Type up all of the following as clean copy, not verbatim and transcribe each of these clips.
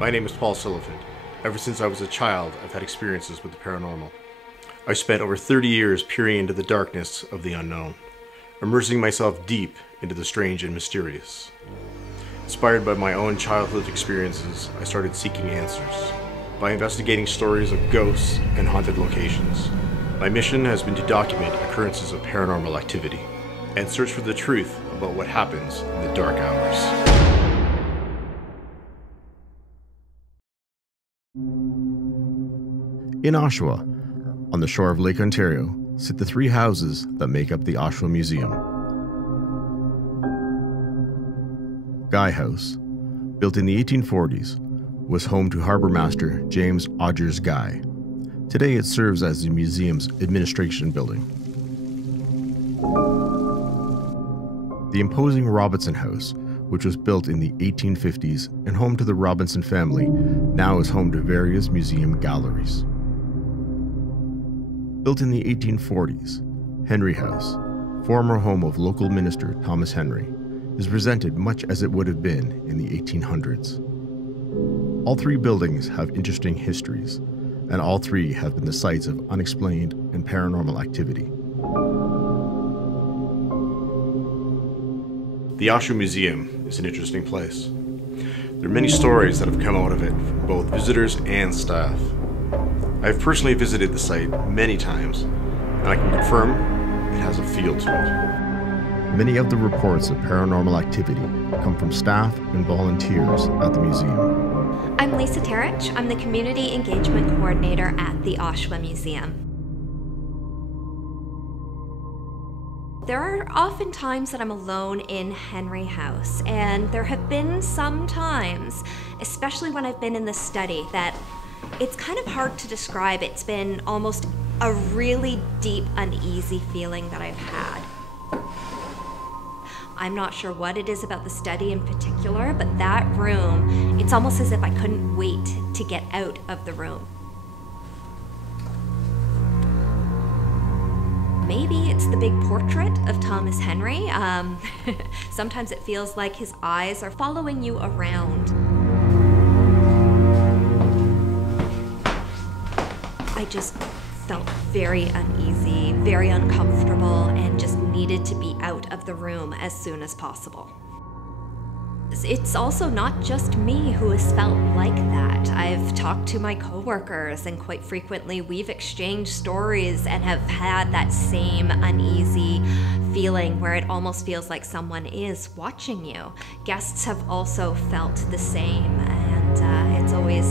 My name is Paul Silliphant. Ever since I was a child, I've had experiences with the paranormal. I spent over 30 years peering into the darkness of the unknown, immersing myself deep into the strange and mysterious. Inspired by my own childhood experiences, I started seeking answers by investigating stories of ghosts and haunted locations. My mission has been to document occurrences of paranormal activity and search for the truth about what happens in the dark hours. In Oshawa, on the shore of Lake Ontario, sit the three houses that make up the Oshawa Museum. Guy House, built in the 1840s, was home to Harbour Master James Odgers Guy. Today it serves as the museum's administration building. The imposing Robinson House, which was built in the 1850s and home to the Robinson family, now is home to various museum galleries. Built in the 1840s, Henry House, former home of local minister Thomas Henry, is presented much as it would have been in the 1800s. All three buildings have interesting histories, and all three have been the sites of unexplained and paranormal activity. The Oshawa Museum is an interesting place. There are many stories that have come out of it from both visitors and staff. I have personally visited the site many times, and I can confirm it has a feel to it. Many of the reports of paranormal activity come from staff and volunteers at the museum. I'm Lisa Terich. I'm the Community Engagement Coordinator at the Oshawa Museum. There are often times that I'm alone in Henry House, and there have been some times, especially when I've been in the study, that it's kind of hard to describe. It's been almost a really deep, uneasy feeling that I've had. I'm not sure what it is about the study in particular, but that room, it's almost as if I couldn't wait to get out of the room. Maybe it's the big portrait of Thomas Henry. Sometimes it feels like his eyes are following you around. I just felt very uneasy, very uncomfortable, and just needed to be out of the room as soon as possible. It's also not just me who has felt like that. I've talked to my coworkers, and quite frequently we've exchanged stories and have had that same uneasy feeling where it almost feels like someone is watching you. Guests have also felt the same, and it's always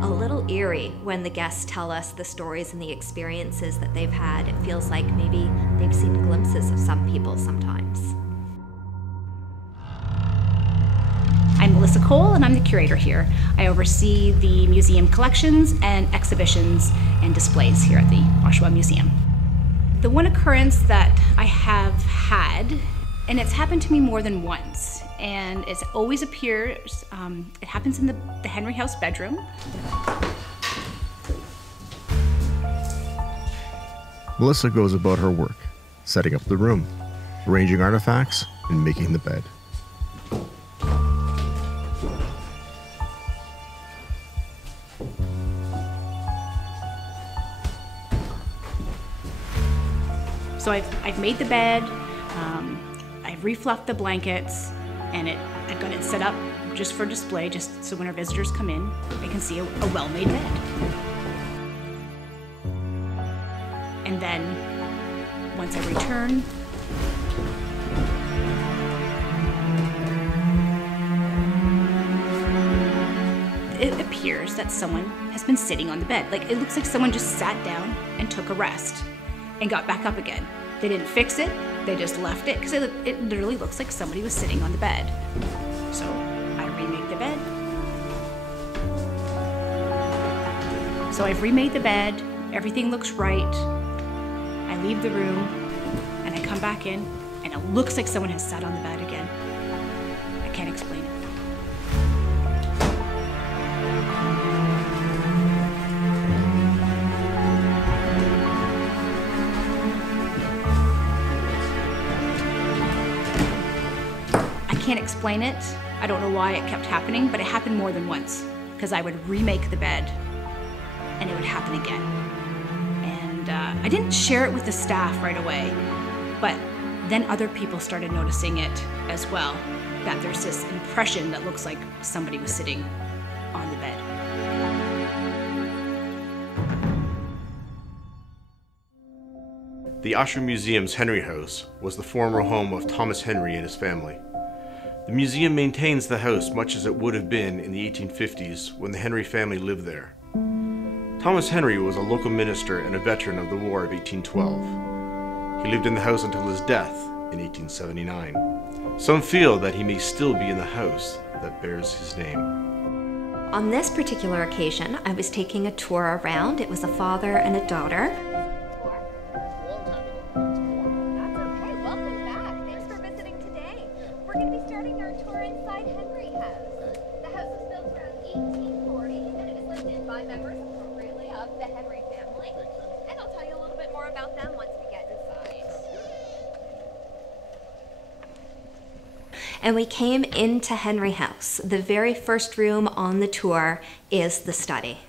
a little eerie when the guests tell us the stories and the experiences that they've had. It feels like maybe they've seen glimpses of some people sometimes. I'm Melissa Cole, and I'm the curator here. I oversee the museum collections and exhibitions and displays here at the Oshawa Museum. The one occurrence that I have had, and it's happened to me more than once, and it always appears, it happens in the Henry House bedroom. Melissa goes about her work, setting up the room, arranging artifacts, and making the bed. So I've made the bed, I've refluffed the blankets, and I've got it set up just for display, just so when our visitors come in, they can see a well-made bed. And then, once I return, it appears that someone has been sitting on the bed. Like, it looks like someone just sat down and took a rest and got back up again. They didn't fix it, they just left it, because it literally looks like somebody was sitting on the bed. So I remake the bed. So I've remade the bed, everything looks right. I leave the room, and I come back in, and it looks like someone has sat on the bed again. I can't explain it. I can't explain it. I don't know why it kept happening, but it happened more than once. because I would remake the bed and it would happen again. And I didn't share it with the staff right away, but then other people started noticing it as well, that there's this impression that looks like somebody was sitting on the bed. The Oshawa Museum's Henry House was the former home of Thomas Henry and his family. The museum maintains the house much as it would have been in the 1850s when the Henry family lived there. Thomas Henry was a local minister and a veteran of the War of 1812. He lived in the house until his death in 1879. Some feel that he may still be in the house that bears his name. On this particular occasion, I was taking a tour around. It was a father and a daughter. And we came into Henry House. The very first room on the tour is the study.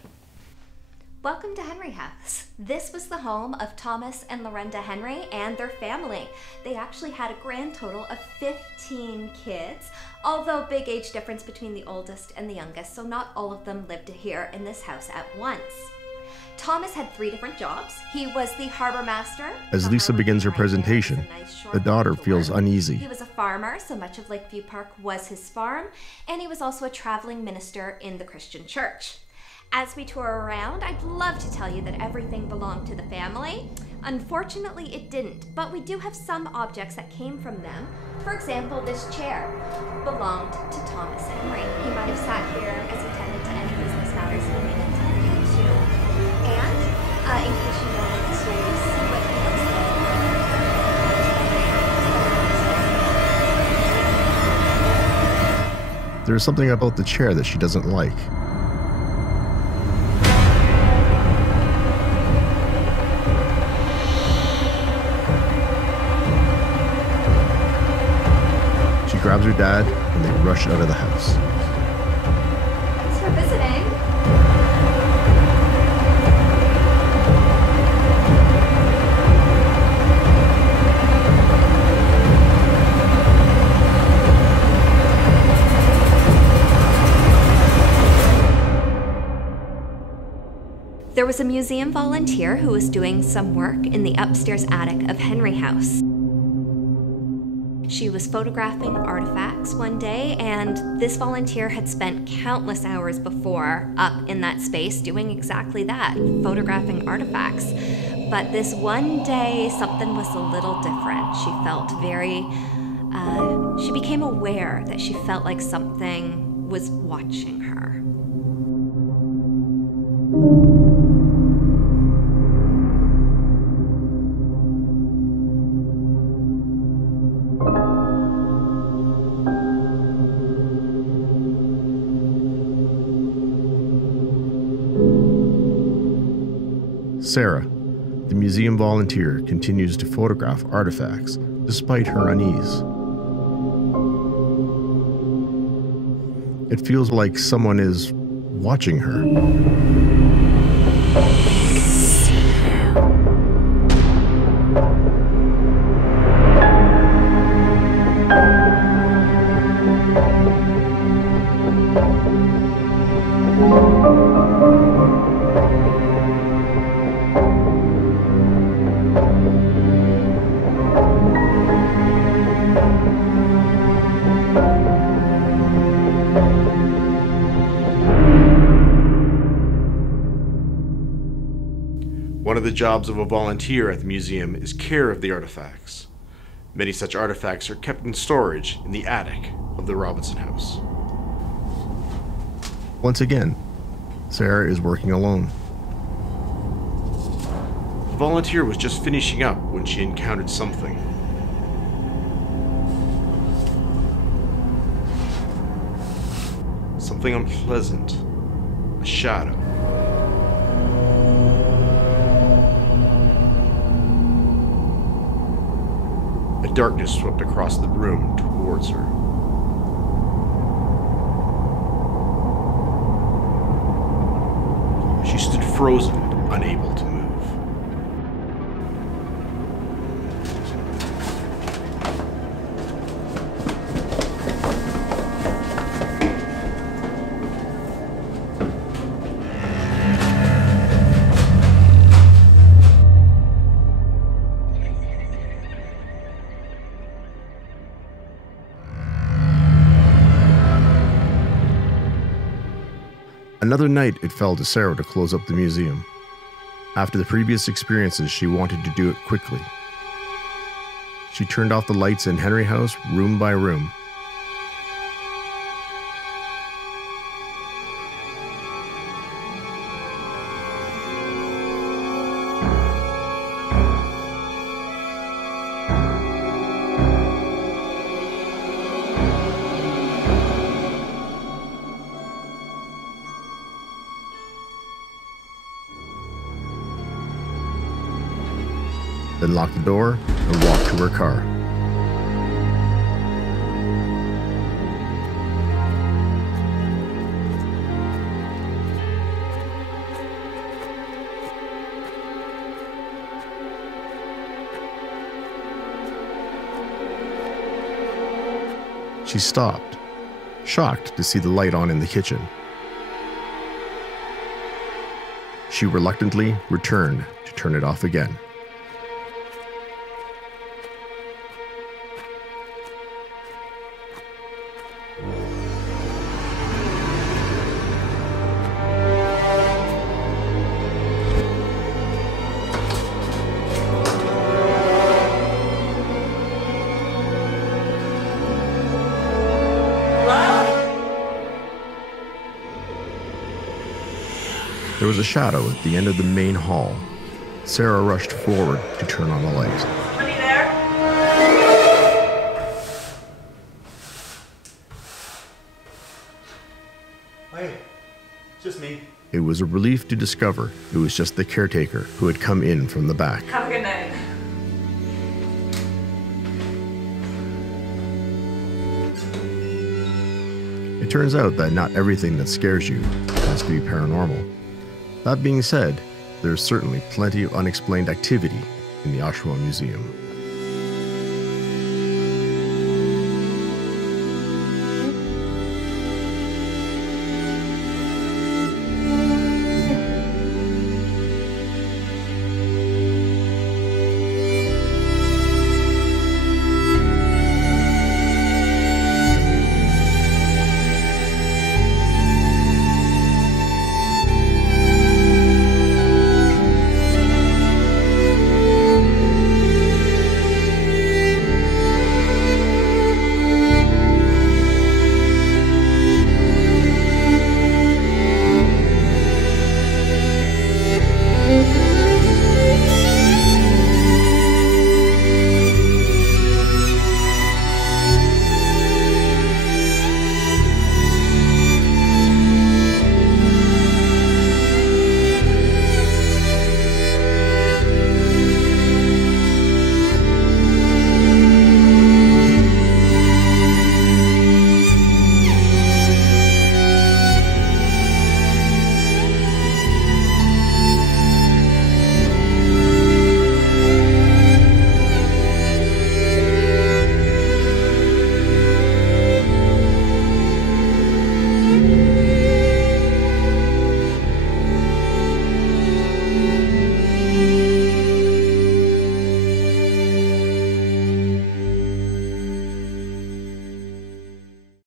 Welcome to Henry House. This was the home of Thomas and Lorenda Henry and their family. They actually had a grand total of 15 kids, although big age difference between the oldest and the youngest, so not all of them lived here in this house at once. Thomas had 3 different jobs. He was the harbor master. As Lisa begins her presentation, the daughter feels uneasy. He was a farmer, so much of Lakeview Park was his farm, and he was also a traveling minister in the Christian church. As we tour around, I'd love to tell you that everything belonged to the family. Unfortunately, it didn't, but we do have some objects that came from them. For example, this chair belonged to Thomas Henry. He might have sat here as he tended to any business matters he may have tended to. And in case you wanted to see what he looks like. There's something about the chair that she doesn't like. She grabs her dad and they rush out of the house. Thanks for visiting. There was a museum volunteer who was doing some work in the upstairs attic of Henry House. She was photographing artifacts one day, and this volunteer had spent countless hours before up in that space doing exactly that, photographing artifacts. But this one day, something was a little different. She felt she became aware that she felt like something was watching her. Sarah, the museum volunteer, continues to photograph artifacts despite her unease. It feels like someone is watching her. One of the jobs of a volunteer at the museum is care of the artifacts. Many such artifacts are kept in storage in the attic of the Robinson House. Once again, Sarah is working alone. The volunteer was just finishing up when she encountered something. Something unpleasant. A shadow. Darkness swept across the room towards her. frozen, unable to move. Another night, it fell to Sarah to close up the museum. After the previous experiences, she wanted to do it quickly. She turned off the lights in Henry House room by room. Then locked the door and walked to her car. She stopped, shocked to see the light on in the kitchen. She reluctantly returned to turn it off again. There was a shadow at the end of the main hall. Sarah rushed forward to turn on the light. Somebody there? Hey, just me. It was a relief to discover it was just the caretaker who had come in from the back. Have a good night. It turns out that not everything that scares you has to be paranormal. That being said, there's certainly plenty of unexplained activity in the Oshawa Museum.